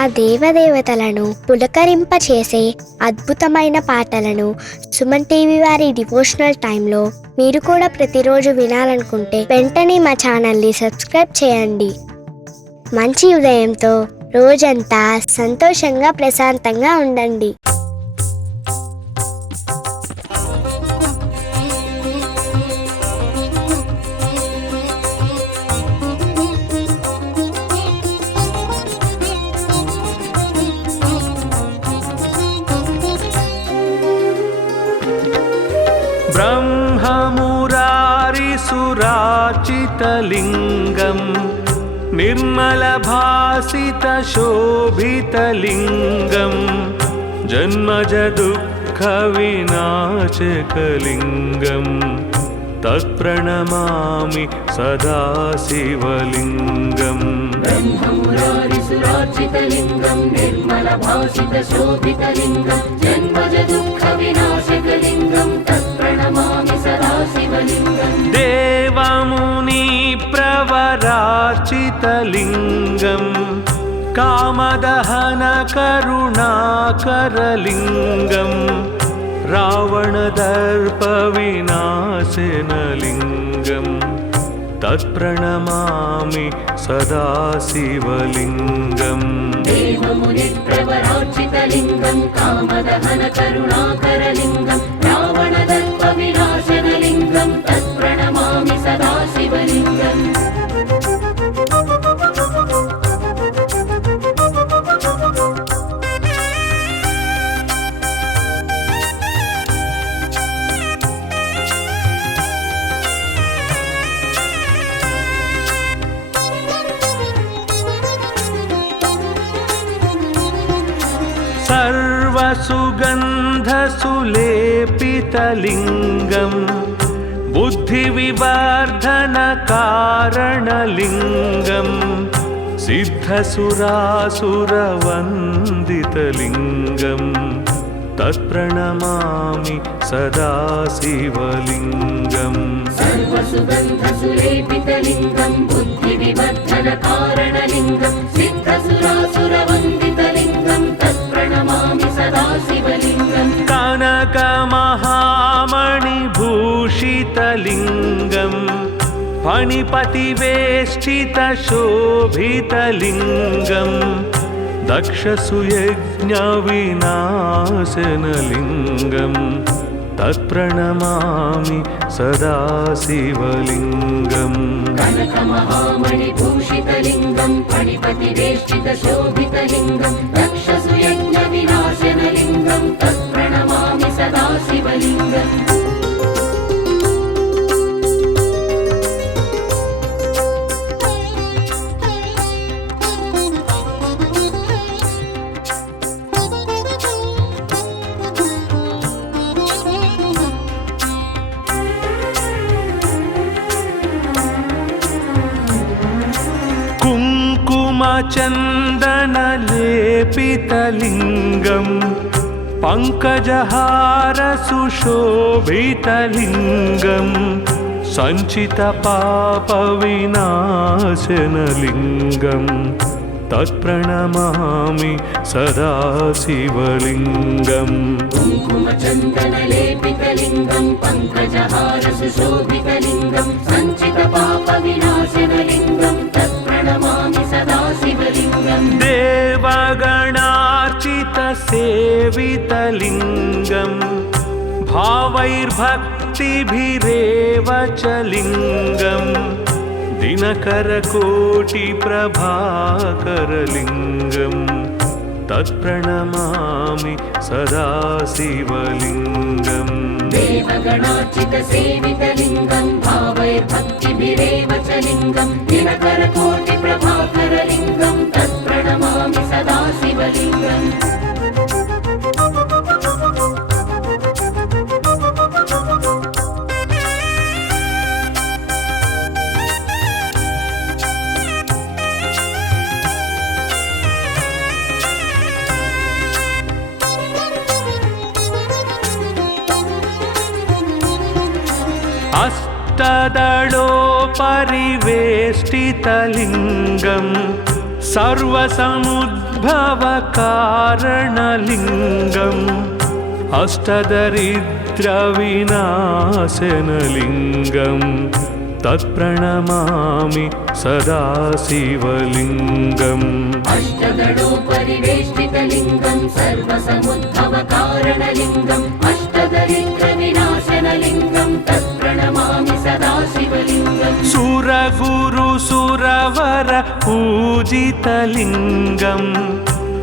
ఆ దేవదేవతలను పులకరింపచేసే అద్భుతమైన పాటలను సుమన్ టీవీ వారి డివోషనల్ టైంలో మీరు కూడా ప్రతిరోజు వినాలనుకుంటే వెంటనే మా ఛానల్ని సబ్స్క్రైబ్ చేయండి. మంచి ఉదయంతో రోజంతా సంతోషంగా ప్రశాంతంగా ఉండండి. ब्रह्ममुरारिसुराचितलिङ्गं निर्मलभासितशोभितलिङ्गं जन्मजदुःखविनाशकलिङ्गं तत्प्रणमामि सदा शिवलिङ्गम्. ब्रह्ममुरारिसुराचितलिङ्गं निर्मलभासितशोभितलिङ्गं जन्मजदुःखविनाशकलिङ्गं तत्प्रणमामि सदा शिवलिङ्गम्. देवमुनिप्रवराचितलिङ्गं कामदहनकरुणाकरलिङ्गं रावणदर्पविनाशनलिङ्गं तत्प्रणमामि सदा शिवलिङ्गम्. देवमुनिप्रवराचितलिङ्गं कामदहनकरुणाकरलिङ्गं रावणदर्पविनाशनलिङ्गं तत्प्रणमामि सदा शिवलिङ्गम्. सर्वसुगन्धसुलेपितलिङ्गं बुद्धिविवर्धनकारणलिङ्गं सिद्धसुरासुरवन्दितलिङ्गं तत्प्रणमामि सदा शिवलिङ्गम्. सर्वसुगन्धसुलेपितलिङ्गं बुद्धिविवर्धनकारणलिङ्गं सिद्धसुरासुरवन्दितलिङ्गं तत्प्रणमामि सदा शिवलिङ्गम्. कनकमहामणिभूषितलिङ्गं फणिपतिवेष्टितशोभितलिङ्गं दक्षसुयज्ञविनाशनलिङ्गं तत्प्रणमामि सदा शिवलिङ्गम्. कनकमहामणिभूषितलिङ्गं फणिपतिवेष्टितशोभितलिङ्गं दक्षसुयज्ञविनाशनलिङ्गं तत्प्रणमामि सदा शिवलिङ्गम्. कुङ्कुमचन्दनलेपितलिङ्गं पङ्कजहारसुशोभितलिङ्गं सञ्चितपापविनाशनलिङ्गं तत्प्रणमामि सदा शिवलिङ्गम्. कुङ्कुमचन्दनलेपितलिङ्गं पङ्कजहारसुशोभितलिङ्गं सञ्चितपापविनाशनलिङ्गं तत्प्रणमामि सदा शिवलिङ्गम्. देवगणार्चितसेवितलिङ्गं भावैर्भक्तिभिरेव च लिङ्गं दिनकरकोटिप्रभाकरलिङ्गं तत्प्रणमामि सदा शिवलिङ्गम्. देवगणार्चितसेवितलिङ्गं भावैर्भक्तिभिरेव च लिङ्गं दिनकरकोटिप्रभाकरलिङ्गं तत्प्रणमामि सदा शिवलिङ्गम्. अष्टदलोपरिवेष्टितलिङ्गं सर्वसमुद्र उद्भवकारणलिङ्गम् अष्टदरिद्रविनाशनलिङ्गम् तत्प्रणमामि सदा शिवलिङ्गम् अष्टदलोपरिवेष्टितलिङ्गं सर्वसमुद्भवकारणलिङ्गम् अष्टदरिद्रविनाशनलिङ्गं तत्प्रणमामि सदा शिवलिङ्गम् सुरगुरुसुरवर पूजितलिङ्गम्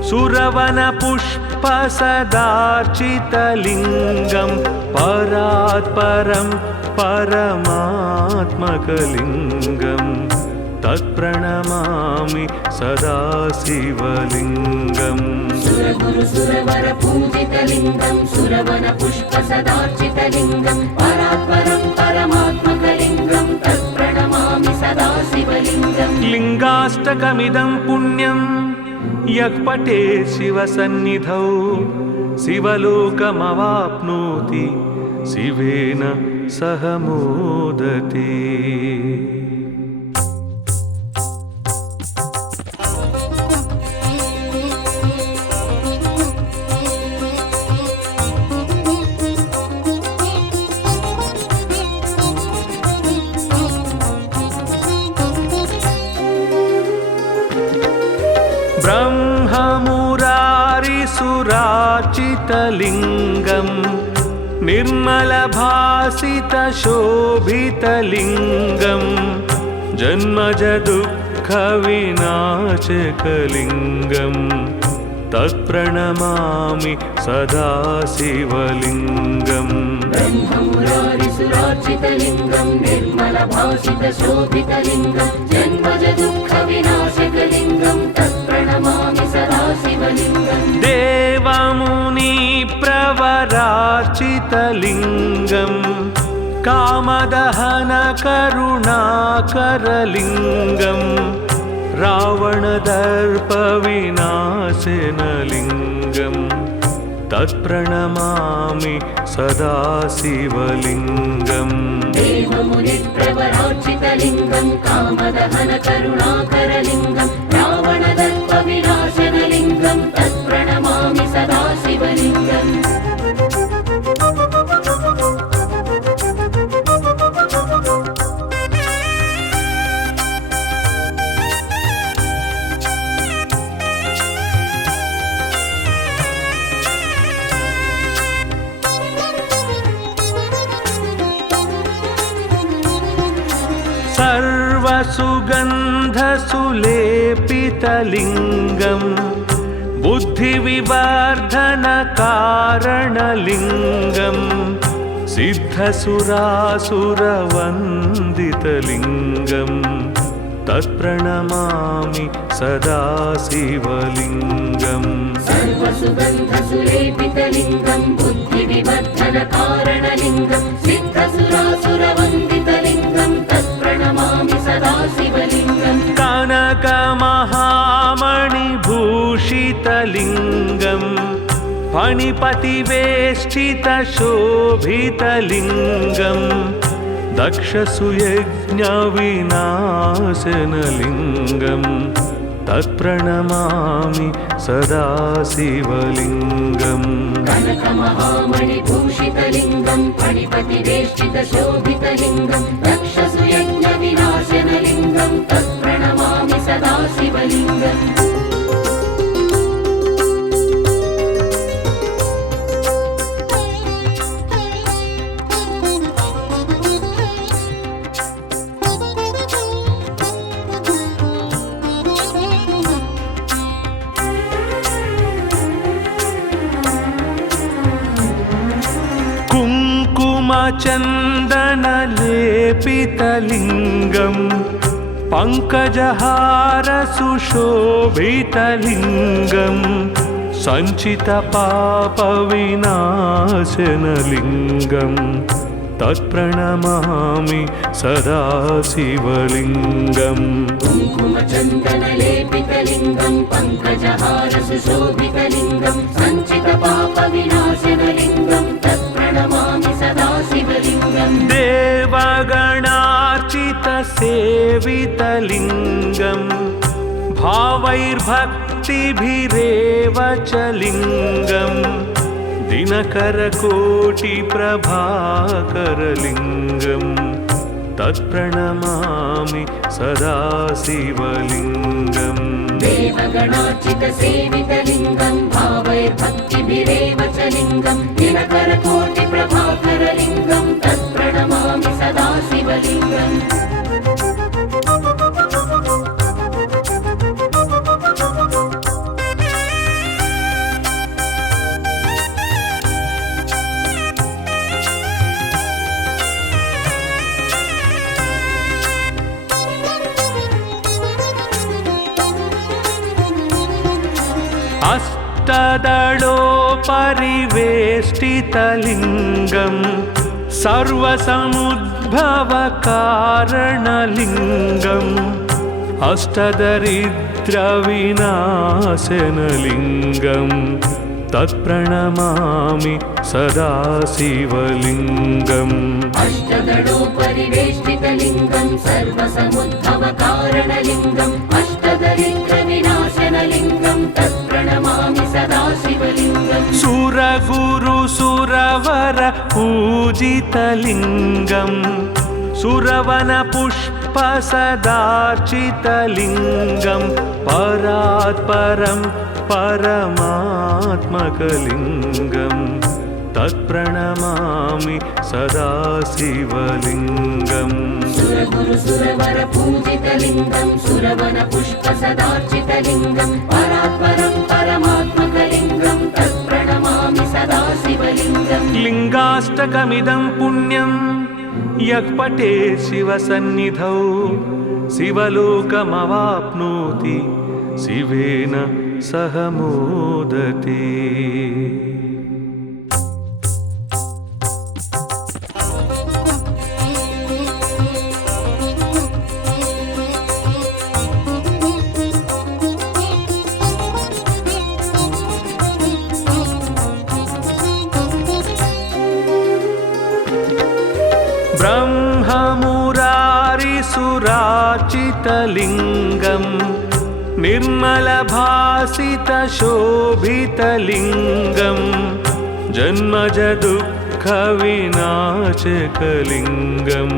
सुरवनपुष्पसदार्चितलिङ्गं परात्परं परमात्मकलिङ्गं तत्प्रणमामि सदा शिवलिङ्गम् सुरगुरुसुरवर पूजितलिङ्गं सुरवनपुष्पसदार्चितलिङ्गं परात्परं परमात्मकलिङ्गं तत्प्रणमामि सदा शिवलिङ्गम् लिङ्गाष्टकमिदं पुण्यं यः पठेत् शिवसन्निधौ शिवलोकमवाप्नोति शिवेन सह मोदते। ब्रह्ममुरारिसुराचितलिङ्गम् निर्मलभासितशोभितलिङ्गम् जन्मजदुःखविनाशकलिङ्गम् तत्प्रणमामि सदा शिवलिङ्गम् ब्रह्ममुरारिसुरार्चितलिङ्गं निर्मलभासितशोभितलिङ्गं जन्मजदुःखविनाशकलिङ्गं तत्प्रणमामि सदा शिवलिङ्गम् देवमुनिप्रवरार्चितलिङ्गम् कामदहनकरुणाकरलिङ्गम् रावणदर्पविनाशनलिङ्गम् तत्प्रणमामि सदा शिवलिङ्गम् देवमुनिप्रवरार्चितलिङ्गं कामदहनकरुणाकरलिङ्गं रावणदर्पविनाशनलिङ्गं तत्प्रणमामि सदा शिवलिङ्गम् सर्वसुगन्धसुलेपितलिङ्गम् बुद्धिविवर्धनकारणलिङ्गम् सिद्धसुरासुरवन्दितलिङ्गम् तत्प्रणमामि सदा शिवलिङ्गम् सर्वसुगन्धसुलेपितलिङ्गं बुद्धिविवर्धनकारणलिङ्गं सिद्धसुरासुरवन्दितलिङ्गं तत्प्रणमामि सदा शिवलिङ्गम् कनकमहामणिभूषितलिङ्गम् फणिपतिवेष्टितशोभितलिङ्गम् दक्षसुयज्ञविनाशनलिङ्गम् तत्प्रणमामि सदा शिवलिङ्गम् कनकमहामणिभूषितलिङ्गं फणिपतिवेष्टितशोभितलिङ्गं दक्षसुयज्ञविनाशनलिङ्गं तत्प्रणमामि सदा शिवलिङ्गम् कुङ्कुमचन्दनलेपितलिङ्गम् पङ्कजहारसुशोभितलिङ्गम् सञ्चितपापविनाशनलिङ्गम् तत्प्रणमामि सदा शिवलिङ्गम् कुङ्कुमचन्दनलेपितलिङ्गं पङ्कजहारसुशोभितलिङ्गं सञ्चितपापविनाशनलिङ्गं तत्प्रणमामि सदा शिवलिङ्गम् देवगणार्चितसेवितलिङ्गम् भावैर्भक्तिभिरेव च लिङ्गं दिनकरकोटिप्रभाकरलिङ्गं तत्प्रणमामि सदा शिवलिङ्गम् देवगणार्चितसेवितलिङ्गं भावैर्भक्तिभिरेव च लिङ्गं दिनकरकोटिप्रभाकरलिङ्गं तत्प्रणमामि सदा शिवलिङ्गम् अष्टदलोपरिवेष्टितलिङ्गं सर्वसमुद्भवकारणलिङ्गम् अष्टदरिद्रविनाशनलिङ्गं तत्प्रणमामि सदा शिवलिङ्गम् अष्टदलोपरिवेष्टितलिङ्गं सर्वसमुद्भवकारणलिङ्गम् अष्टदरिद्रविनाशनलिङ्गं तत्प्रणमामि सदा शिवलिङ्गम् सुरगुरुसुरवर पूजितलिङ्गं सुरवनपुष्पसदार्चितलिङ्गं परात्परं परमात्मकलिङ्गं तत्प्रणमामि सदा शिवलिङ्गम् सुरगुरुसुरवर पूजितलिङ्गं सुरवनपुष्पसदार्चितलिङ्गं परात्परं परमात्मकलिङ्गं तत्प्रणमामि सदा शिवलिङ्गम् लिङ्गाष्टकमिदं पुण्यं यः पठेत् शिवसन्निधौ शिवलोकमवाप्नोति शिवेन सह मोदते। ब्रह्ममुरारिसुरार्चितलिङ्गं निर्मलभासितशोभितलिङ्गं जन्मजदुःखविनाशकलिङ्गं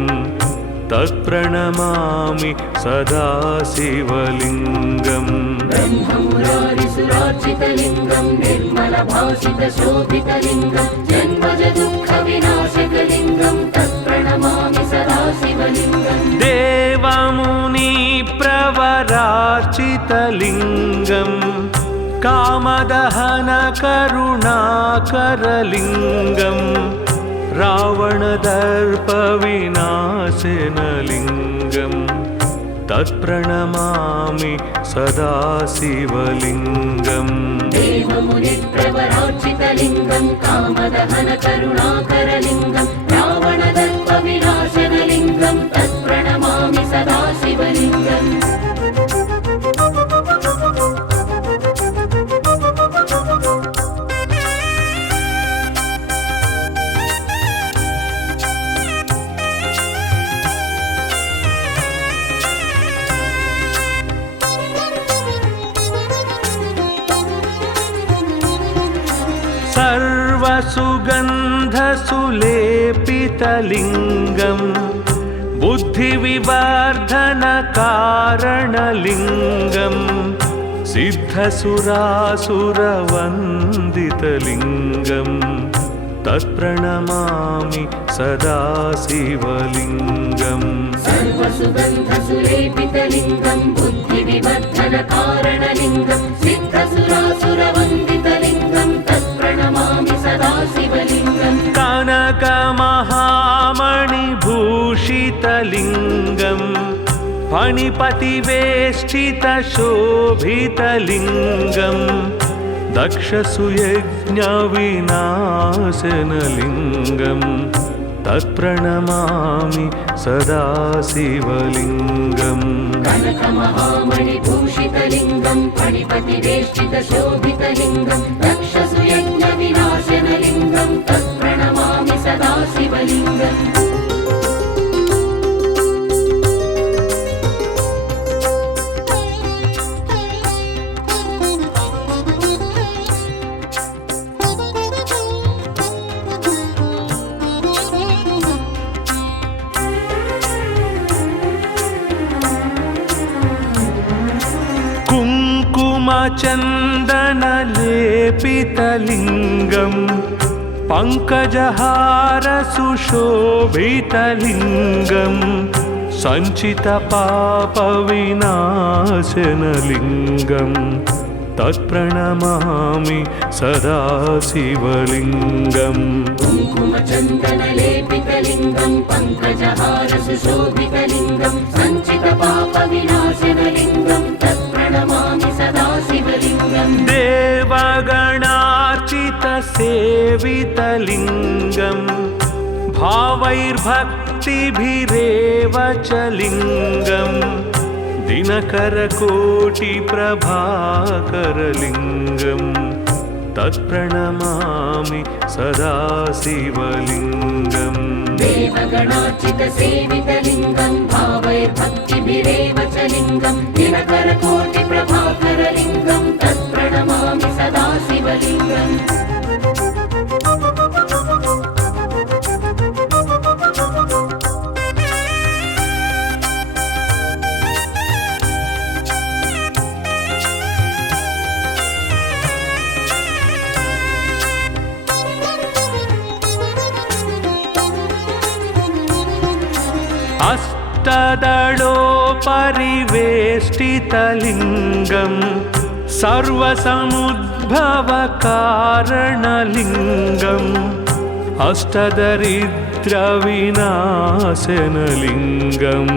तत्प्रणमामि सदा शिवलिङ्गम् ब्रह्ममुरारिसुरार्चितलिङ्गं निर्मलभासितशोभितलिङ्गं जन्मजदुःखविनाशकलिङ्गं तत्प्रणमामि सदा शिवलिङ्गम् देवमुनिप्रवरार्चितलिङ्गं कामदहनकरुणाकरलिङ्गं रावणदर्पविनाशनलिङ्गं तत्प्रणमामि सदा शिवलिङ्गम् देवमुनिप्रवरार्चितलिङ्गं कामदहनकरुणाकरलिङ्गं रावणदर्पविनाशनलिङ्गं तत्प्रणमामि सदा शिवलिङ्गम् सर्वसुगन्धसुलेपितलिङ्गं बुद्धिविवर्धनकारणलिङ्गं सिद्धसुरासुरवन्दितलिङ्गं तत्प्रणमामि सदा शिवलिङ्गम् सर्वसुगन्धसुलेपितलिङ्गं बुद्धिविवर्धनकारणलिङ्गं सिद्धसुरासुरवन्दितलिङ्गं तत्प्रणमामि सदा शिवलिङ्गम् कनकमहामणिभूषितलिङ्गं फणिपतिवेष्टितशोभितलिङ्गं दक्षसुयज्ञविनाशनलिङ्गं तत्प्रणमामि सदा शिवलिङ्गम् कनकमहामणिभूषितलिङ्गं फणिपतिवेष्टितशोभितलिङ्गं दक्षसुयज्ञविनाशनलिङ्गं तत्प्रणमामि सदा शिवलिङ्गम् कुङ्कुमचन्दनलेपितलिङ्गं पङ्कजहारसुशोभितलिङ्गं सञ्चितपापविनाशनलिङ्गं तत्प्रणमामि सदा शिवलिङ्गम् कुङ्कुमचन्दनलेपितलिङ्गं पङ्कजहारसुशोभितलिङ्गं सञ्चितपापविनाशनलिङ्गं तत्प्रणमामि सदा शिवलिङ्गम् देवगणार्चितसेवितलिङ्गं भावैर्भक्तिभिरेव च लिङ्गं दिनकरकोटिप्रभाकरलिङ्गं तत्प्रणमामि सदा शिवलिङ्गम् देवगणार्चितसेवितलिङ्गं भावैर्भक्तिभिरेव च लिङ्गं दिनकरकोटिप्रभाकरलिङ्गं तत्प्रणमामि सदा शिवलिङ्गम् अष्टदलोपरिवेष्टितलिङ्गं सर्वसमुद्भवकारणलिङ्गम् अष्टदरिद्रविनाशनलिङ्गं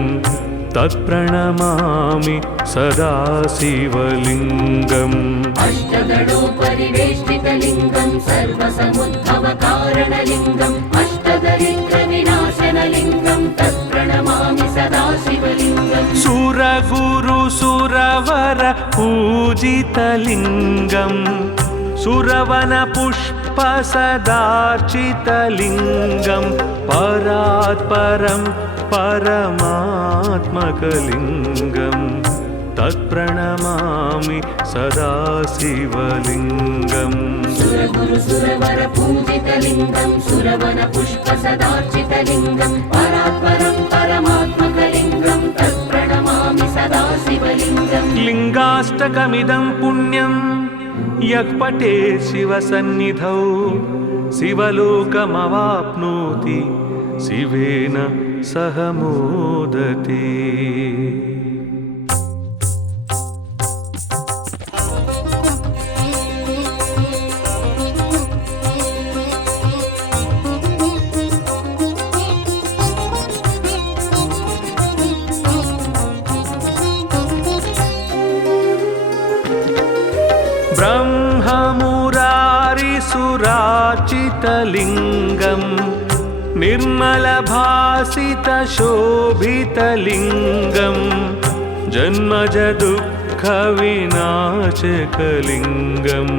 तत्प्रणमामि सदा शिवलिङ्गम् अष्टदलोपरिवेष्टितलिङ्गं सर्वसमुद्भवकारणलिङ्गम् अष्टदरिद्रविनाशनलिङ्गं तत्प्रणमामि सदा शिवलिङ्गम् सुरगुरुसुरवर पूजितलिङ्गं सुरवनपुष्पसदार्चितलिङ्गं परात्परं परमात्मकलिङ्गं तत्प्रणमामि सदा शिवलिङ्गम् सुरगुरुसुरवर पूजितलिङ्गं सुरवनपुष्पसदार्चितलिङ्गं परात्परं परमात्मकलिङ्गं तत्प्रणमामि सदा शिवलिङ्गम् लिङ्गाष्टकमिदं पुण्यं यः पठेत् शिवसन्निधौ शिवलोकमवाप्नोति शिवेन सह मोदते। ब्रह्ममुरारिसुरार्चितलिङ्गं निर्मलभासितशोभितलिङ्गं जन्मजदुःखविनाशकलिङ्गं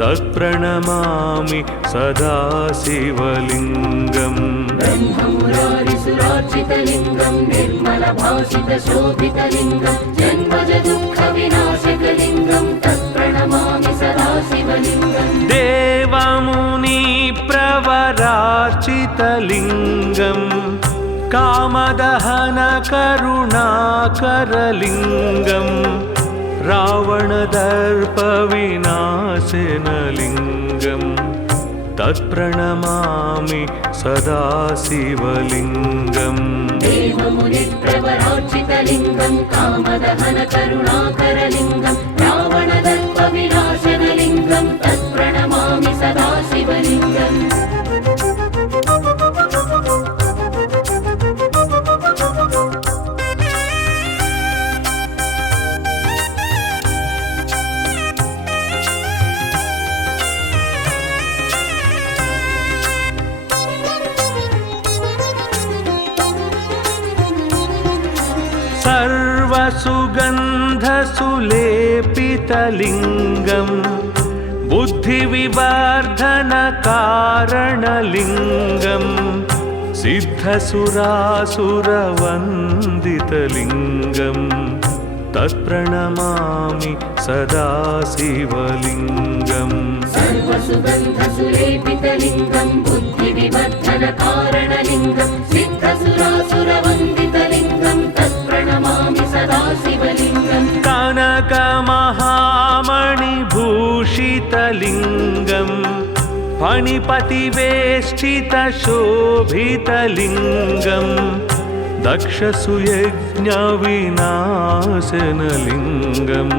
तत्प्रणमामि सदा शिवलिङ्गम् ब्रह्ममुरारिसुरार्चितलिङ्गं निर्मलभासितशोभितलिङ्गं जन्मजदुःखविनाशकलिङ्गं तत्प्रणमामि सदा शिवलिङ्गम् देवमुनिप्रवरार्चितलिङ्गं कामदहनकरुणाकरलिङ्गं रावणदर्पविनाशनलिङ्गं तत्प्रणमामि सदा शिवलिङ्गम् देवमुनिप्रवरार्चितलिङ्गं कामदहनकरुणाकरलिङ्गं रावणदर्पविनाशनलिङ्गं तत्प्रणमामि सदा शिवलिङ्गम् सर्वसुगन्धसुलेपितलिङ्गं बुद्धिविवर्धनकारणलिङ्गं सिद्धसुरासुरवन्दितलिङ्गं तत्प्रणमामि सदा शिवलिङ्गम् सर्वसुगन्धसुलेपितलिङ्गं बुद्धिविवर्धनकारणलिङ्गं सिद्धसुरासुरवन्दितलिङ्गं तत्प्रणमामि सदा शिवलिङ्गम् कानन कनकमहामणिभूषितलिङ्गं फणिपतिवेष्टितशोभितलिङ्गं दक्षसुयज्ञविनाशनलिङ्गं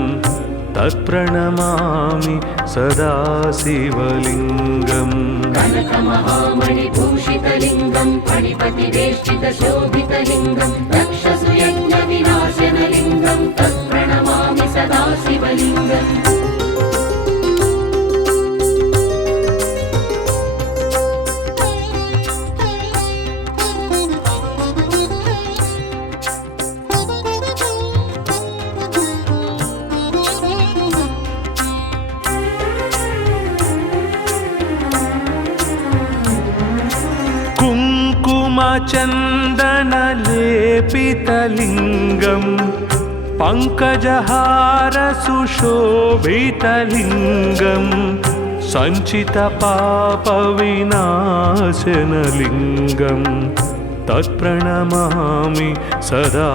तत्प्रणमामि सदा शिवलिङ्गम् कनकमहामणिभूषितलिङ्गं फणिपतिवेष्टितशोभितलिङ्गं दक्षसुयज्ञविनाशनलिङ्गं तत्प्रणमामि सदा शिवलिङ्गम् कुङ्कुमचन्दनलेपितलिङ्गं पङ्कजहारसुशोभितलिङ्गं सञ्चितपापविनाशनलिङ्गं तत्प्रणमामि सदा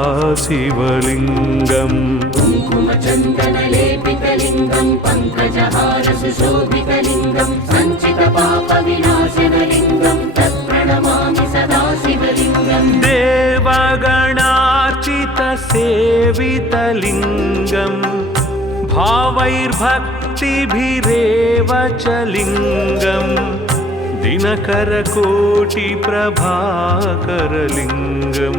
शिवलिङ्गम् कुङ्कुमचन्दनलेपितलिङ्गं पङ्कजहारसुशोभितलिङ्गं सञ्चितपापविनाशनलिङ्गं तत्प्रणमामि सदा शिवलिङ्गम् देवगणार्चितसेवितलिङ्गं भावैर्भक्तिभिरेव च लिङ्गं दिनकरकोटिप्रभाकरलिङ्गं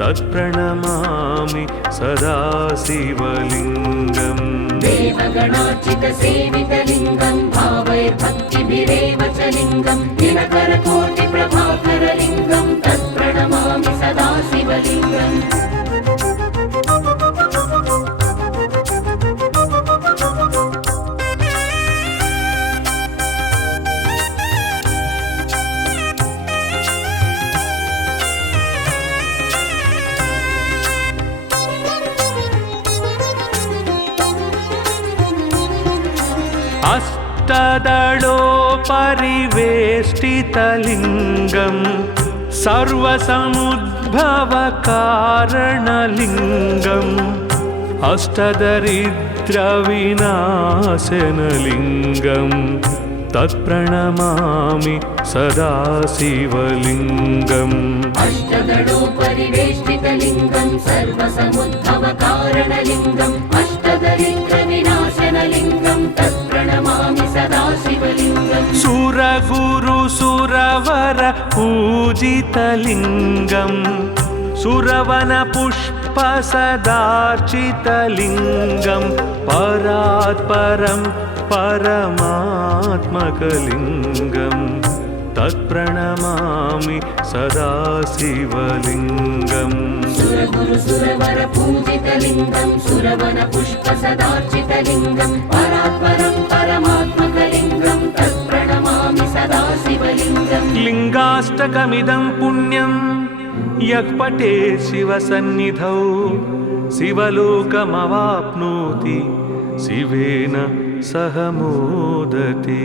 तत्प्रणमामि सदा शिवलिङ्गम् देवगणार्चितसेवितलिङ्गं भावैर्भक्तिभिरेव च लिङ्गं दिनकरकोटिप्रभाकरलिङ्गं तत्प्रणमामि सदा शिवलिङ्गम् अष्टदलोपरिवेष्टितलिङ्गं सर्वसमुद्भवकारणलिङ्गम् अष्टदरिद्रविनाशनलिङ्गं तत्प्रणमामि सदा शिवलिङ्गम् अष्टदलोपरिवेष्टितलिङ्गं सर्वसमुद्भवकारणलिङ्गम् अष्टदरिद्रविनाशनलिङ्गं तत्प्रणमामि सदा शिवलिङ्गम् सुरगुरुसुरवर पूजितलिङ्गं सुरवनपुष्पसदार्चितलिङ्गं परात्परं परमात्मकलिङ्गं तत्प्रणमामि सदा शिवलिङ्गम् सुरगुरुसुरवर पूजितलिङ्गं सुरवनपुष्पसदार्चितलिङ्गं परात्परं परमात्मकलिङ्गं तत्प्रणमामि सदा शिवलिङ्गम् लिङ्गाष्टकमिदं पुण्यं यः पठेत् शिवसन्निधौ शिवलोकमवाप्नोति शिवेन सह मोदते।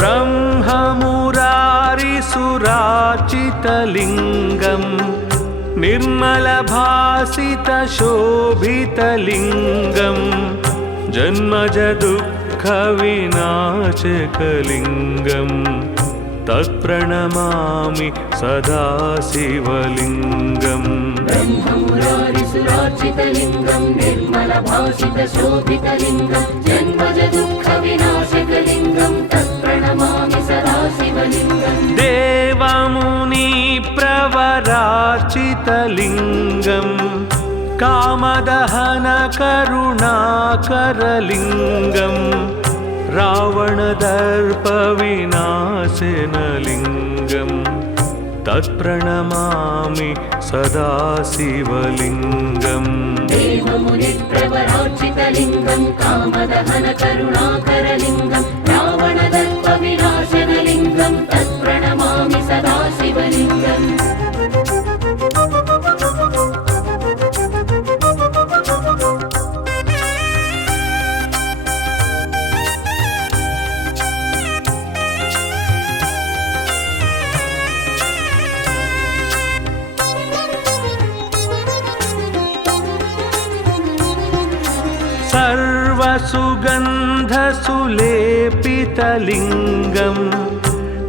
ब्रह्ममुरारिसुरार्चितलिङ्गं निर्मलभासितशोभितलिङ्गं जन्मजदुःखविनाशकलिङ्गं तत्प्रणमामि सदा शिवलिङ्गम् ब्रह्ममुरारिसुरार्चितलिङ्गं निर्मलभासितशोभितलिङ्गं जन्मजदुःखविनाशकलिङ्गं तत्प्रणमामि सदा शिवलिङ्गम् देवमुनिप्रवरार्चितलिङ्गं कामदहनकरुणाकरलिङ्गं रावणदर्पविनाशनलिङ्गं तत्प्रणमामि सदा शिवलिङ्गम् देवमुनिप्रवरार्चितलिङ्गं कामदहनकरुणाकरलिङ्गं रावणदर्पविनाशनलिङ्गं तत्प्रणमामि सदा शिवलिङ्गम् सर्वसुगन्धसुलेपितलिङ्गम्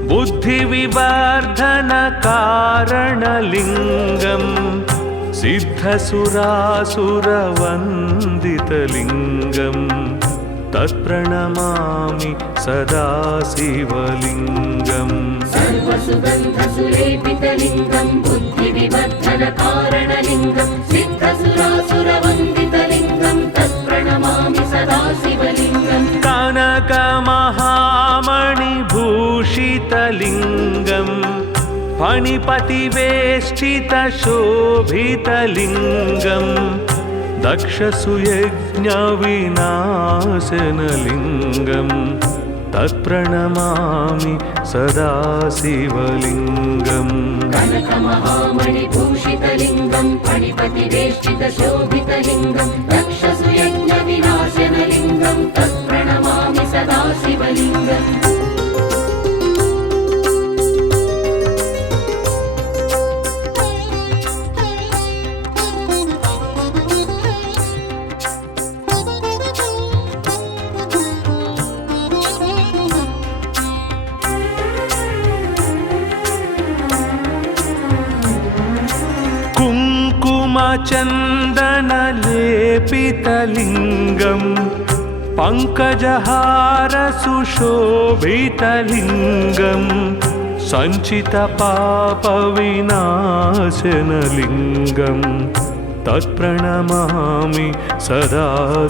बुद्धिविवर्धनकारणलिङ्गम् सिद्धसुरासुरवन्दितलिङ्गम् तत्प्रणमामि सदा शिवलिङ्गम् सर्वसुगन्धसुलेपितलिङ्गं बुद्धिविवर्धनकारणलिङ्गं सिद्धसुरासुरवन्दितलिङ्गं तत्प्रणमामि सदा शिवलिङ्गम् कनकमहामणिभूषितलिङ्गम् फणिपतिवेष्टितशोभितलिङ्गम् दक्षसुयज्ञविनाशनलिङ्गम् तत्प्रणमामि सदा शिवलिङ्गम् कनकमहामणिभूषितलिङ्गं फणिपतिवेष्टितशोभितलिङ्गं दक्षसुयज्ञविनाशनलिङ्गं तत्प्रणमामि सदा शिवलिङ्गम् कुङ्कुमचन्दनलेपितलिङ्गम् पङ्कजहारसुशोभितलिङ्गम् सञ्चितपापविनाशनलिङ्गम् तत्प्रणमामि सदा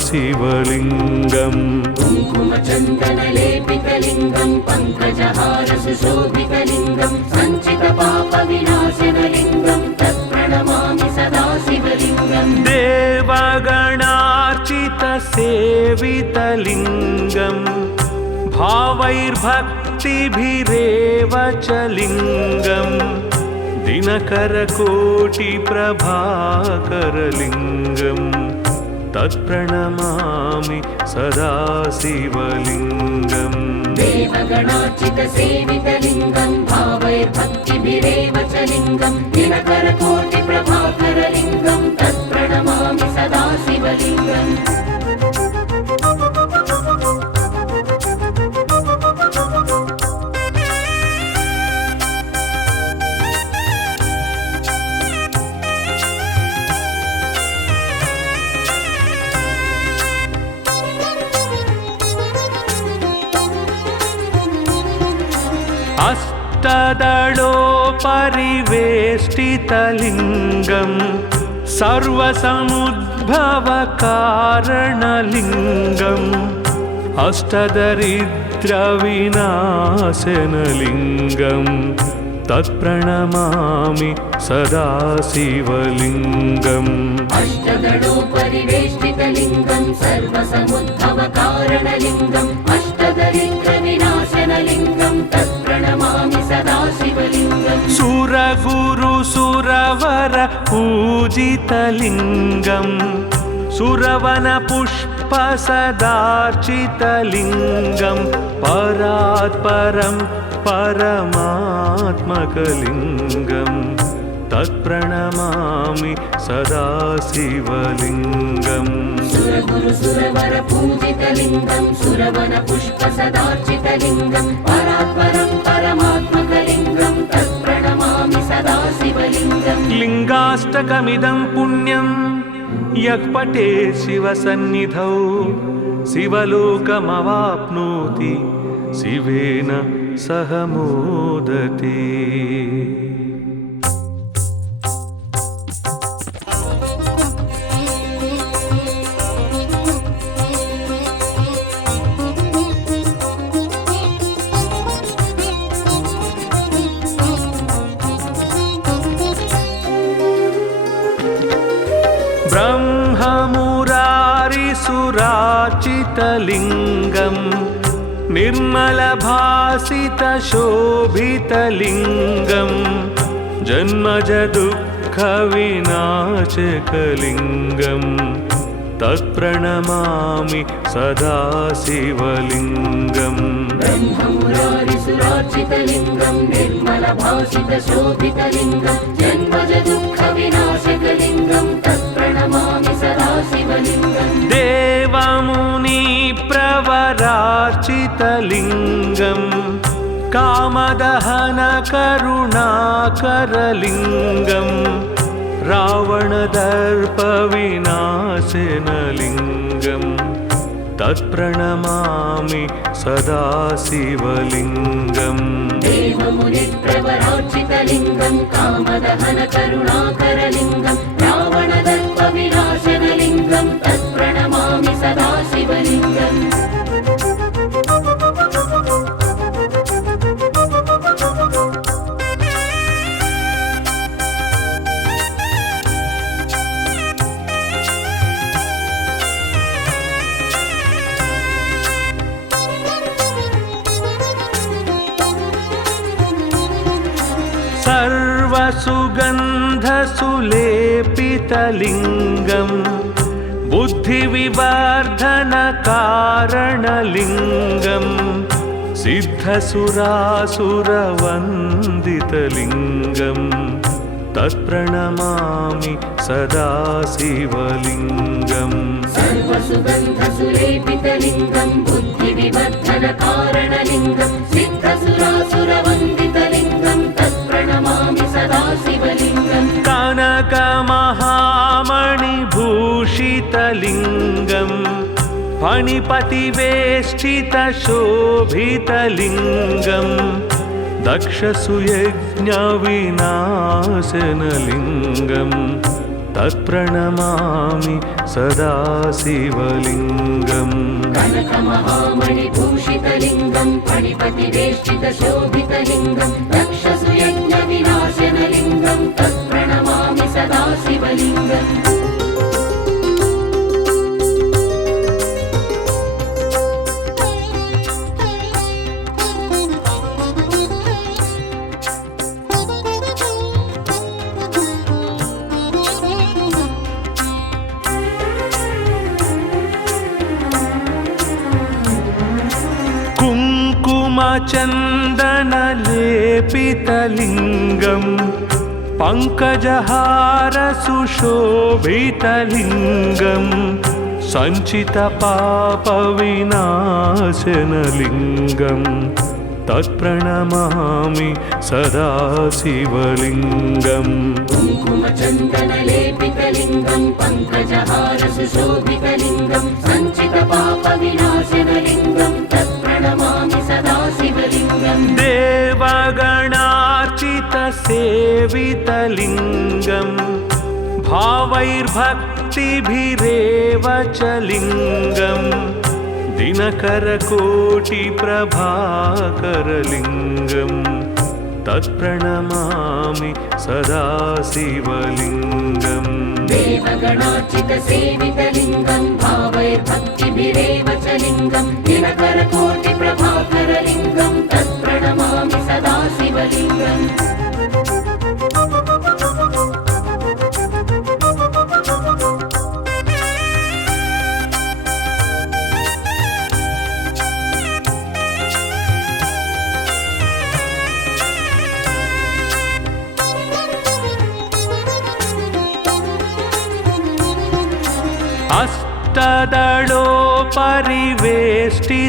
शिवलिङ्गम् कुङ्कुमचन्दनलेपितलिङ्गं पङ्कजहारसुशोभितलिङ्गं सञ्चितपापविनाशनलिङ्गं तत्प्रणमामि सदा शिवलिङ्गम् देवगणार्चितसेवितलिङ्गम् भावैर्भक्तिभिरेव च लिङ्गम् दिनकरकोटिप्रभाकरलिङ्गम् तत्प्रणमामि सदा शिवलिङ्गम् देवगणार्चितसेवितलिङ्गं भावैर्भक्तिभिरेव च लिङ्गं दिनकरकोटिप्रभाकरलिङ्गं तत्प्रणमामि सदा शिवलिङ्गम् अष्टदलोपरिवेष्टितलिङ्गम् सर्वसमुद्भवकारणलिङ्गम् अष्टदरिद्रविनाशनलिङ्गम् तत्प्रणमामि सदा शिवलिङ्गम् अष्टदलोपरिवेष्टितलिङ्गं सर्वसमुद्भवकारणलिङ्गम् अष्टदरिद्रविनाशनलिङ्गं तत्प्रणमामि सदा शिवलिङ्गम् सुरगुरुसुरवर पूजितलिङ्गम् सुरवनपुष्पसदार्चितलिङ्गम् परात्परं परमात्मकलिङ्गम् तत्प्रणमामि सदा शिवलिङ्गम् सुरगुरुसुरवर पूजितलिङ्गं सुरवनपुष्पसदार्चितलिङ्गं परात्परं परमात्मकलिङ्गं तत्प्रणमामि सदा शिवलिङ्गम् लिङ्गाष्टकमिदं पुण्यं यः पठेत् शिवसन्निधौ शिवलोकमवाप्नोति शिवेन सह मोदते। ब्रह्ममुरारिसुरार्चितलिङ्गम् निर्मलभासितशोभितलिङ्गम् जन्मजदुःखविनाशकलिङ्गम् तत्प्रणमामि सदा शिवलिङ्गम् ब्रह्ममुरारिसुरार्चितलिङ्गं निर्मलभासितशोभितलिङ्गं जन्मजदुःखविनाशकलिङ्गं तत्प्रणमामि सदा शिवलिङ्गम् देवमुनि कामदहनकारुणाकरलिङ्गं कामदहनकरुणाकरलिङ्गं रावणदर्पविनाशनलिङ्गं तत्प्रणमामि सदा शिवलिङ्गम् देवमुनिप्रवरार्चितलिङ्गं कामदहनकरुणाकरलिङ्गं रावणदर्पविनाशनलिङ्गं तत्प्रणमामि सदा शिवलिङ्गम् सर्वसुगन्धसुलेपितलिङ्गं बुद्धिविवर्धनकारणलिङ्गं सिद्धसुरासुरवन्दितलिङ्गं तत्प्रणमामि सदा शिवलिङ्गम् सर्वसुगन्धसुलेपितलिङ्गं बुद्धिविवर्धनकारणलिङ्गं सिद्धसुरासुरवन्दितलिङ्गं तत्प्रणमामि सदा शिवलिङ्गम् कनकमहामणिभूषितलिङ्गं फणिपतिवेष्टितशोभितलिङ्गं दक्षसुयज्ञविनाशनलिङ्गं तत्प्रणमामि सदा शिवलिङ्गम् कनकमहामणिभूषितलिङ्गं फणिपतिवेष्टितशोभितलिङ्गं दक्षसुयज्ञविनाशनलिङ्गं तत्प्रणमामि सदा शिवलिङ्गम् कुङ्कुमचन्दनलेपितलिङ्गं पङ्कजहारसुशोभितलिङ्गं सञ्चितपापविनाशनलिङ्गं तत्प्रणमामि सदा शिवलिङ्गम् कुङ्कुमचन्दनलेपितलिङ्गं पङ्कजहारसुशोभितलिङ्गं सञ्चितपापविनाशनलिङ्गं तत्प्रणमामि सदा शिवलिङ्गम् देवगणार्चितसेवितलिङ्गं भावैर्भक्तिभिरेव च लिङ्गं दिनकरकोटिप्रभाकरलिङ्गं तत्प्रणमामि सदा शिवलिङ्गम् देवगणार्चितसेवितलिङ्गं भावैर्भक्तिभिरेव च लिङ्गं दिनकरकोटिप्रभाकरलिङ्गं तत्प्रणमामि सदा शिवलिङ्गम्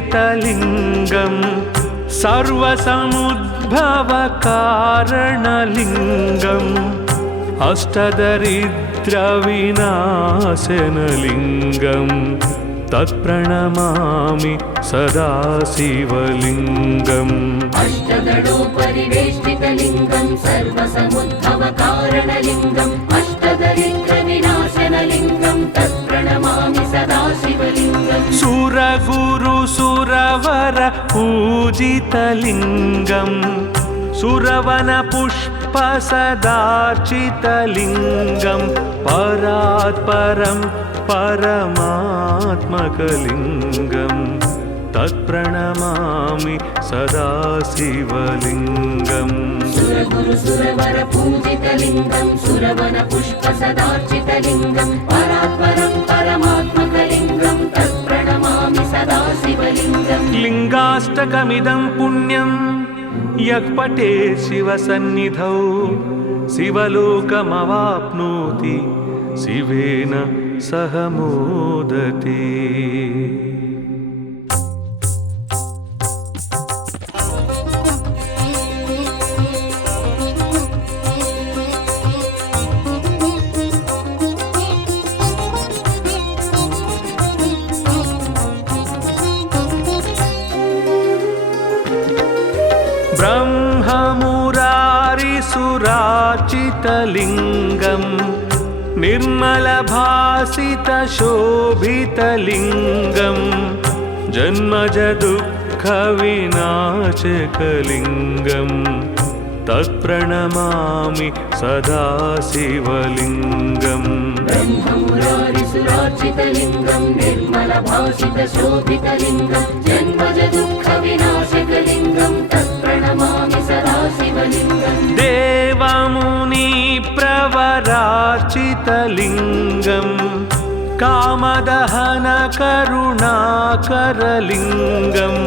अष्टदलोपरिवेष्टितलिङ्गं सर्वसमुद्भवकारणलिङ्गम् अष्टदरिद्रविनाशनलिङ्गं तत्प्रणमामि सदा शिवलिङ्गम् अष्टदलोपरिवेष्टितलिङ्गं सर्वसमुद्भवकारणलिङ्गम् अष्टदरिद्रविनाशनलिङ्गं तत्प्रणमामि सदा शिवलिङ्गम् सुरगुरुसुरवर पूजितलिङ्गं सुरवनपुष्पसदार्चितलिङ्गं परात्परं परमात्मकलिङ्गं तत्प्रणमामि सदा शिवलिङ्गम् सुरगुरुसुरवर पूजितलिङ्गं सुरवनपुष्पसदार्चितलिङ्गं परात्परं परमात्मकलिङ्गं तत्प्रणमामि सदा शिवलिङ्गम् लिङ्गाष्टकमिदं पुण्यं यः पठेत् शिवसन्निधौ शिवलोकमवाप्नोति शिवेन सह मोदते। भासितलिङ्गम् निर्मलभासितशोभितलिङ्गम् जन्मज दुःखविनाशकलिङ्गम् तत्प्रणमामि सदा शिवलिङ्गम् ब्रह्ममुरारिसुरार्चितलिङ्गं निर्मलभासितशोभितलिङ्गं जन्मज दुःखविनाशकलिङ्गं तत्प्रणमामि सदा शिवलिङ्गम् देवमुनिप्रवरार्चितलिङ्गम् कामदहनकरुणाकरलिङ्गम्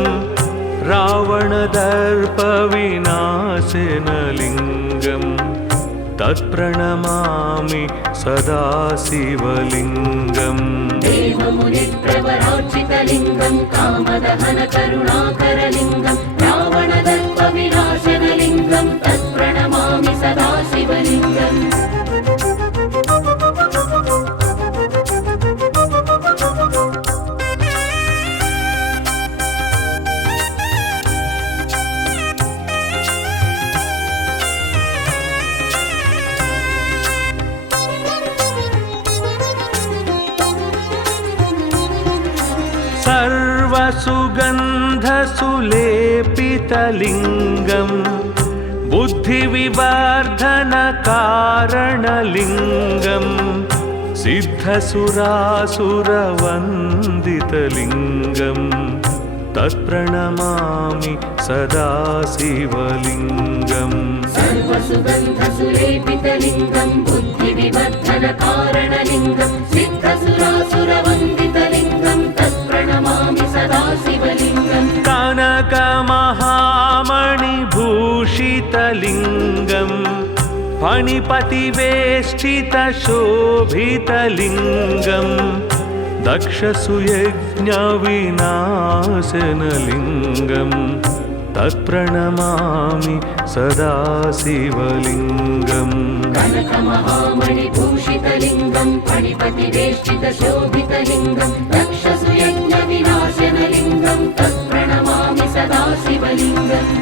रावणदर्पविनाशनलिङ्गम् तत्प्रणमामि सदा शिवलिङ्गम् देवमुनिप्रवरार्चितलिङ्गं कामदहनकरुणाकरलिङ्गं रावणदर्पविनाशनलिङ्गं तत्प्रणमामि सदा शिवलिङ्गम् सर्वसुगन्धसुलेपितलिङ्गम् बुद्धिविवर्धनकारणलिङ्गम् सिद्धसुरासुरवन्दितलिङ्गम् तत्प्रणमामि सदा शिवलिङ्गम् सर्वसुगन्धसुलेपितलिङ्गं बुद्धिविवर्धनकारणलिङ्गं सिद्धसुरासुरवन्दितलिङ्गं तत्प्रणमामि सदा शिवलिङ्गम् कनकमहामणिभूषितलिङ्गम् फणिपतिवेष्टितशोभितलिङ्गम् दक्षसुयज्ञविनाशनलिङ्गम् तत्प्रणमामि सदा शिवलिङ्गम् कनकमहामणिभूषितलिङ्गं फणिपतिवेष्टितशोभितलिङ्गं दक्षसुयज्ञविनाशनलिङ्गं तत्प्रणमामि सदा शिवलिङ्गम्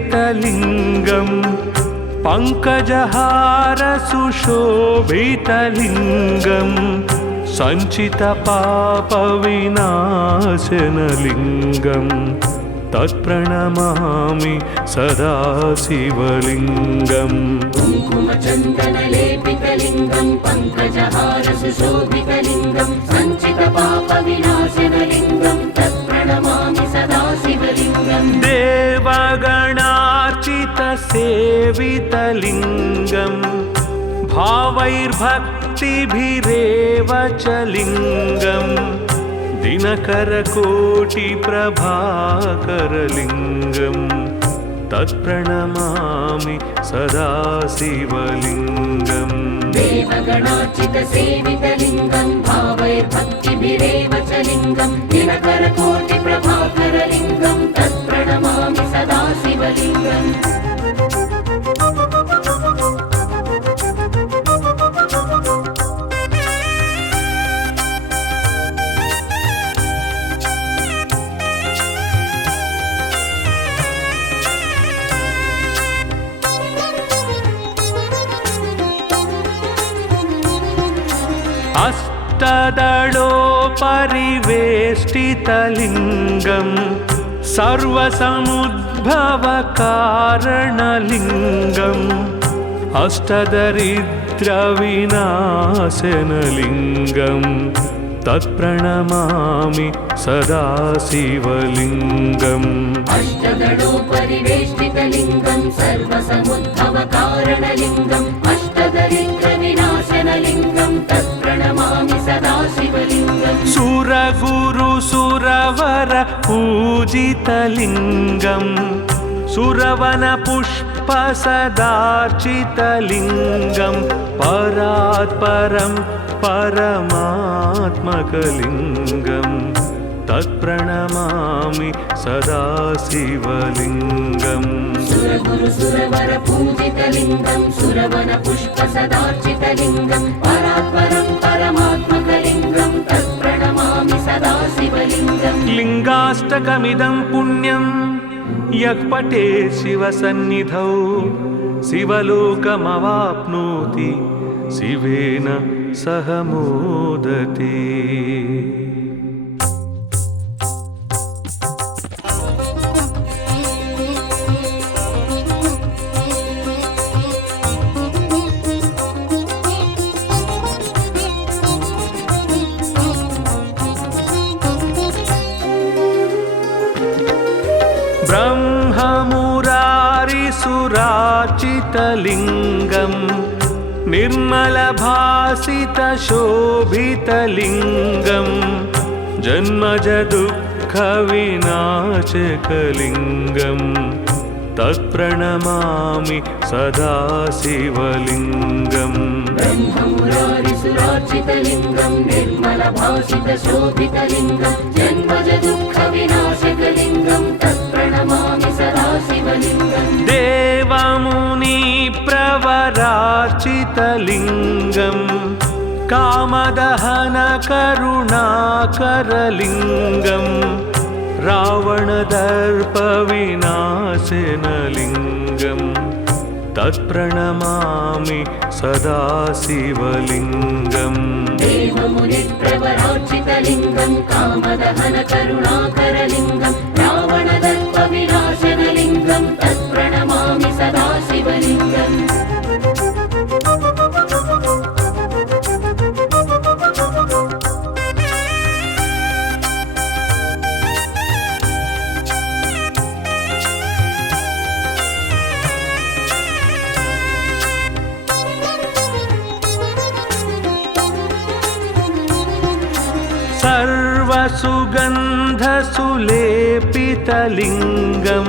कुङ्कुमचन्दनलेपितलिङ्गम् पङ्कजहारसुशोभितलिङ्गम् सञ्चितपापविनाशनलिङ्गम् तत्प्रणमामि सदा शिवलिङ्गम् कुङ्कुमचन्दनलेपितलिङ्गं पङ्कजहारसुशोभितलिङ्गं सञ्चितपापविनाशनलिङ्गं तत्प्रणमामि सदा शिवलिङ्गम् देवगणार्चितसेवितलिङ्गम् भावैर्भक्तिभिरेव च लिङ्गम् दिनकरकोटिप्रभाकरलिङ्गम् तत्प्रणमामि सदा शिवलिङ्गम् देवगणार्चितसेवितलिङ्गं भावैर्भक्तिभिरेव च लिङ्गं दिनकरकोटिप्रभाकरलिङ्गं तत्प्रणमामि सदा शिवलिङ्गम् अष्टदलोपरिवेष्टितलिङ्गम् सर्वसमुद्भवकारणलिङ्गम् अष्टदरिद्रविनाशनलिङ्गम् तत्प्रणमामि सदा शिवलिङ्गम् अष्टदलोपरिवेष्टितलिङ्गं सर्वसमुद्भवकारणलिङ्गम् अष्टदरिद्रविनाशनलिङ्गं तत्प्रणमामि सदा शिवलिङ्गम् सुरगुरुसुरवर पूजितलिङ्गम् सुरवनपुष्पसदार्चितलिङ्गम् परात् परं परमात्मकलिङ्गं तत्प्रणमामि सदा शिवलिङ्गम् सुरगुरुसुरवर पूजितलिङ्गं सुरवन पुष्प सदार्चितलिङ्गं परात्परं परमात्मकलिङ्गं तत्प्रणमामि सदा शिवलिङ्गम् लिङ्गाष्टकमिदं पुण्यं यः पठेत् शिवसन्निधौ शिवलोकमवाप्नोति शिवेन सह मोदते। ब्रह्ममुरारिसुराचितलिङ्गं निर्मलभासितशोभितलिङ्गं जन्मजदुःखविनाशकलिङ्गं तत्प्रणमामि सदा शिवलिङ्गम् ब्रह्ममुरारिसुरार्चितलिङ्गं निर्मलभासितशोभितलिङ्गं जन्मजदुःखविनाशकलिङ्गं तत्प्रणमामि सदा शिवलिङ्गम् देवमुनिप्रवरार्चितलिङ्गं कामदहनकरुणाकरलिङ्गं रावणदर्पविनाशनलिङ्गं तत्प्रणमामि सदा शिवलिङ्गम् देवमुनिप्रवरार्चितलिङ्गं कामदहनकरुणाकरलिङ्गं रावणदर्पविनाशनलिङ्गं तत्प्रणमामि सदा शिवलिङ्गम् सर्वसुगन्धसुलेपितलिङ्गं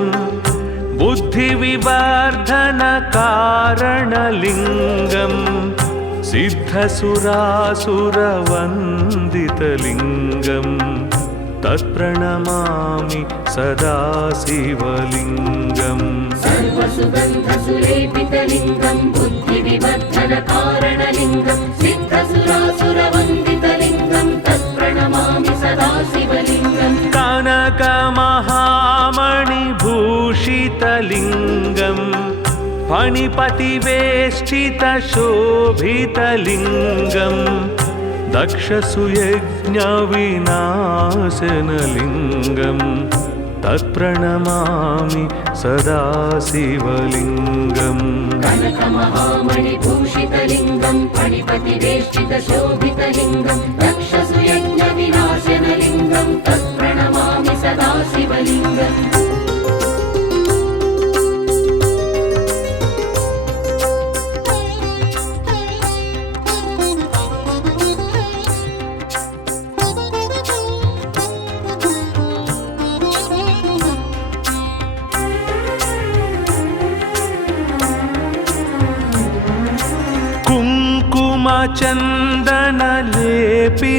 बुद्धिविवर्धनकारणलिङ्गं सिद्धसुरासुरवन्दितलिङ्गं तत्प्रणमामि सदा शिवलिङ्गम् सर्वसुगन्धसुलेपितलिङ्गं बुद्धिविवर्धनकारणलिङ्गं सिद्धसुरासुरवन्दितलिङ्गं तत्प्रणमामि सदा शिवलिङ्गम् कनकमहामणिभूषितलिङ्गं फणिपतिवेष्टितशोभितलिङ्गं दक्षसुयज्ञविनाशनलिङ्गं तत्प्रणमामि सदा शिवलिङ्गम् कनकमहामणिभूषितलिङ्गं फणिपतिवेष्टितशोभितलिङ्गं दक्षसुयज्ञविनाशनलिङ्गं तत्प्रणमामि सदा शिवलिङ्गम्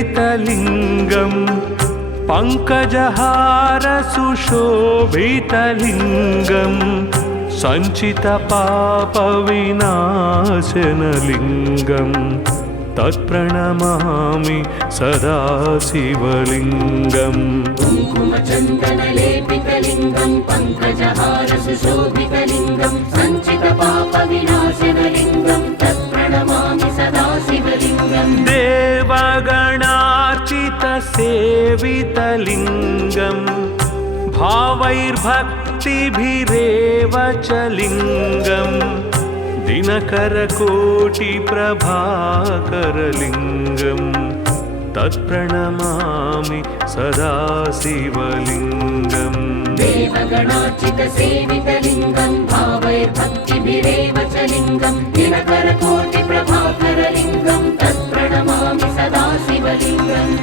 कुङ्कुमचन्दनलेपितलिङ्गं पङ्कजहारसुशोभितलिङ्गं सञ्चितपापविनाशनलिङ्गं तत्प्रणमामि सदा शिवलिङ्गम् कुङ्कुमचन्दनलेपितलिङ्गं पङ्कजहारसुशोभितलिङ्गं सञ्चितपापविनाशनलिङ्गं तत्प्रणमामि सदा शिवलिङ्गम् देवगणार्चितसेवितलिङ्गं भावैर्भक्तिभिरेव च लिङ्गं दिनकरकोटिप्रभाकरलिङ्गं तत्प्रणमामि सदा शिवलिङ्गम् देवगणार्चितसेवितलिङ्गं भावैर्भक्तिभिरेव च लिङ्गं दिनकरकोटिप्रभाकरलिङ्गं तत्प्रणमामि सदा शिवलिङ्गम्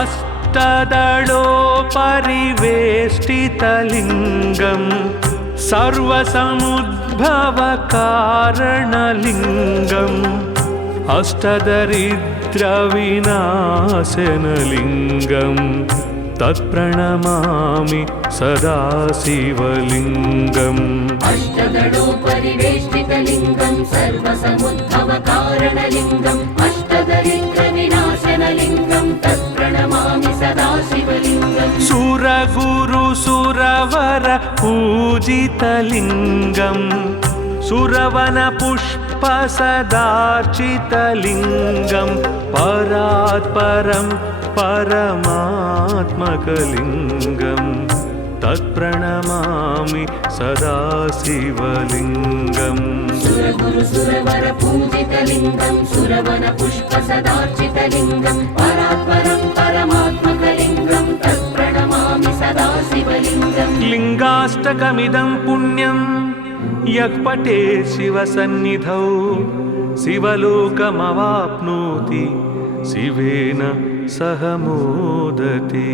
अष्टदलोपरिवेष्टितलिङ्गं सर्वसमुद्भवकारणलिङ्गम् अष्टदरिद्रविनाशनलिङ्गं तत्प्रणमामि सदा शिवलिङ्गम् अष्टदलोपरिवेष्टितलिङ्गं सर्वसमुद्भवकारणलिङ्गम् अष्टदरिद्रविनाशनलिङ्गं तत्प्रणमामि सदा शिवलिङ्गम् सुरगुरुसुरवर पूजितलिङ्गम् सुरवनपुष्पसदार्चितलिङ्गं परात्परं परमात्मकलिङ्गं तत्प्रणमामि सदा शिवलिङ्गम् सुरगुरुसुरवर पूजितलिङ्गं सुरवनपुष्पसदार्चितलिङ्गं परात्परं परमात्मकलिङ्गं तत्प्रणमामि सदा शिवलिङ्गम् लिङ्गाष्टकमिदं पुण्यं यः पठेत् शिवसन्निधौ शिवलोकमवाप्नोति शिवेन सह मोदते।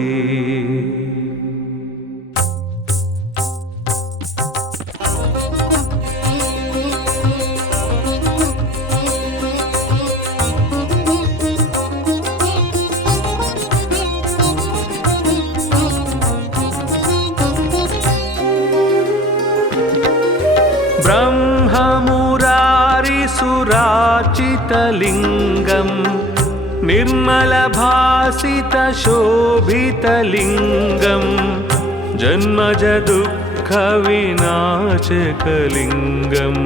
ब्रह्ममुरारिसुरार्चितलिङ्गं निर्मलभासितशोभितलिङ्गं जन्मजदुःखविनाशकलिङ्गं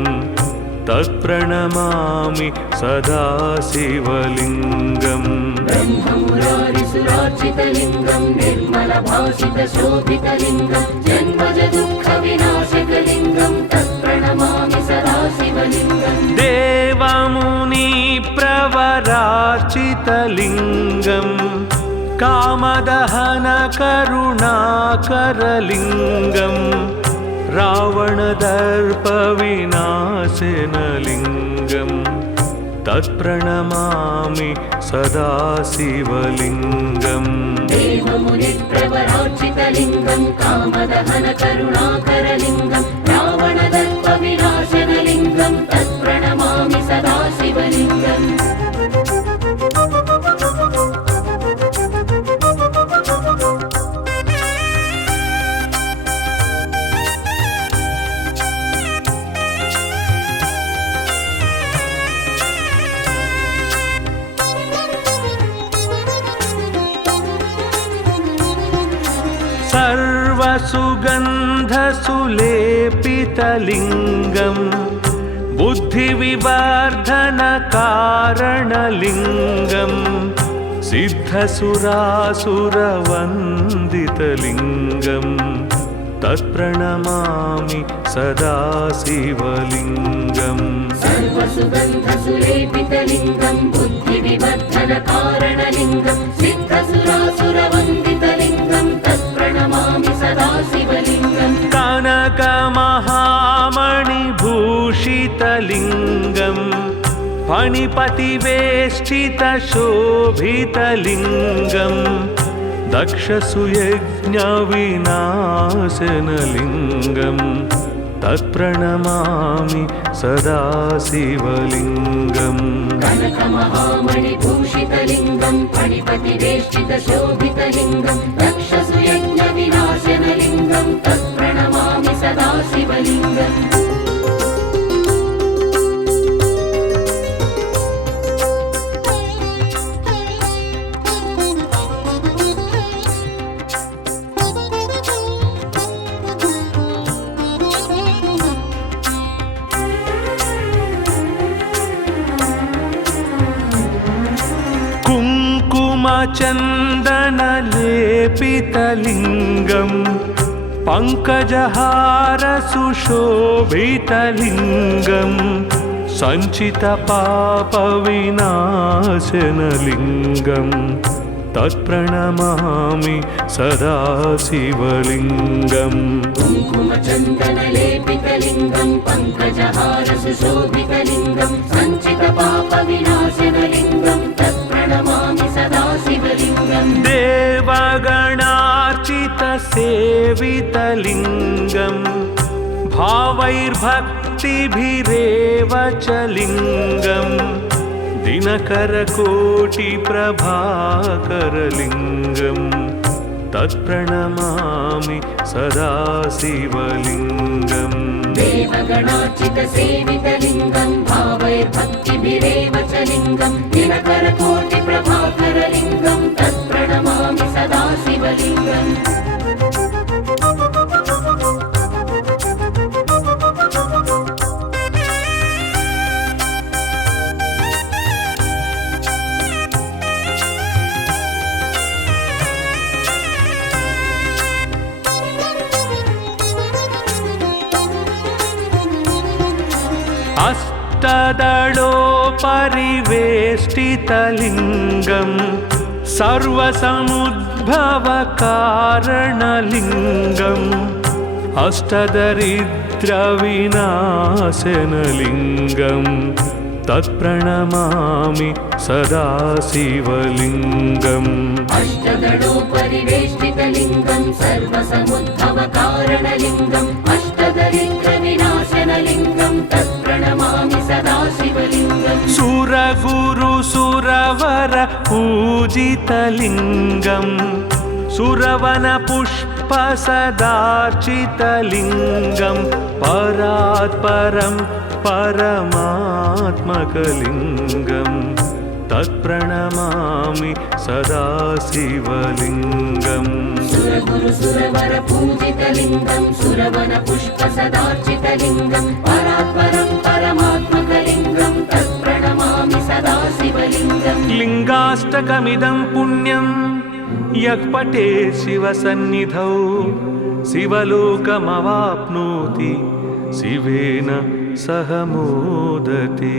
तत्प्रणमामि सदा शिवलिङ्गम् ब्रह्ममुरारिसुरार्चितलिङ्गं निर्मलभासितशोभितलिङ्गं जन्मजदुःखविनाशकलिङ्गं तत्प्रणमामि सदा शिवलिङ्गम् देवमुनिप्रवरार्चितलिङ्गं कामदहनकरुणाकरलिङ्गं रावणदर्पविनाशनलिङ्गं तत्प्रणमामि सदा शिवलिङ्गम् देवमुनिप्रवरार्चितलिङ्गं कामदहनकरुणाकरलिङ्गं रावणदर्पविनाशनलिङ्गं तत्प्रणमामि सदा शिवलिङ्गम् सर्वसुगन्धसुलेपितलिङ्गं बुद्धिविवर्धनकारणलिङ्गं सिद्धसुरासुरवन्दितलिङ्गं तत्प्रणमामि सदा शिवलिङ्गम् सर्वसुगन्धसुलेपितलिङ्गं बुद्धिविवर्धनकारणलिङ्गं सिद्धसुरासुरवन्दितलिङ्गं तत्प्रणमामि सदा शिवलिङ्गम् कनकमहामणिभूषितलिङ्गं फणिपतिवेष्टितशोभितलिङ्गं दक्षसुयज्ञविनाशनलिङ्गं तत्प्रणमामि सदा शिवलिङ्गम् कनकमहामणिभूषितलिङ्गं फणिपतिवेष्टितशोभितलिङ्गं दक्षसुयज्ञविनाशनलिङ्गं तत्प्रणमामि सदा शिवलिङ्गम् कुङ्कुमचन्दनलेपितलिङ्गं पङ्कजहारसुशोभितलिङ्गं सञ्चितपापविनाशनलिङ्गं तत्प्रणमामि सदा शिवलिङ्गम् कुङ्कुमचन्दनलेपितलिङ्गं पङ्कजहारसुशोभितलिङ्गं सञ्चितपापविनाशनलिङ्गं तत्प्रणमामि सदा शिवलिङ्गम् सेवितलिङ्गं भावैर्भक्तिभिरेव च लिङ्गं दिनकरकोटिप्रभाकरलिङ्गं तत्प्रणमामि सदा शिवलिङ्गम् देवगणार्चितसेवितलिङ्गं भावैर्भक्तिभिरेव च लिङ्गं दिनकरकोटिप्रभाकरलिङ्गं तत्प्रणमामि सदा शिवलिङ्गम् अष्टदलोपरिवेष्टितलिङ्गं सर्वसमुद्भवकारणलिङ्गम् अष्टदरिद्रविनाशनलिङ्गं तत्प्रणमामि सदा शिवलिङ्गम् अष्टदलोपरिवेष्टितलिङ्गं सर्वसमुद्भवकारणलिङ्गम् अष्टदरिद्रविनाशनलिङ्गं तत्प्रणमामि सदा शिवलिङ्गम् सुरगुरुसुरवर पूजितलिङ्गं सुरवनपुष्पसदार्चितलिङ्गं परात्परं परमात्मकलिङ्गं तत्प्रणमामि सदा शिवलिङ्गम् सुरगुरुसुरवर पूजितलिङ्गं सुरवनपुष्पसदार्चितलिङ्गं परात्परं परमात्मकलिङ्गं तत्प्रणमामि सदा शिवलिङ्गम् लिङ्गाष्टकमिदं पुण्यं यः पठेत् शिवसन्निधौ शिवलोकमवाप्नोति शिवेन सह मोदते।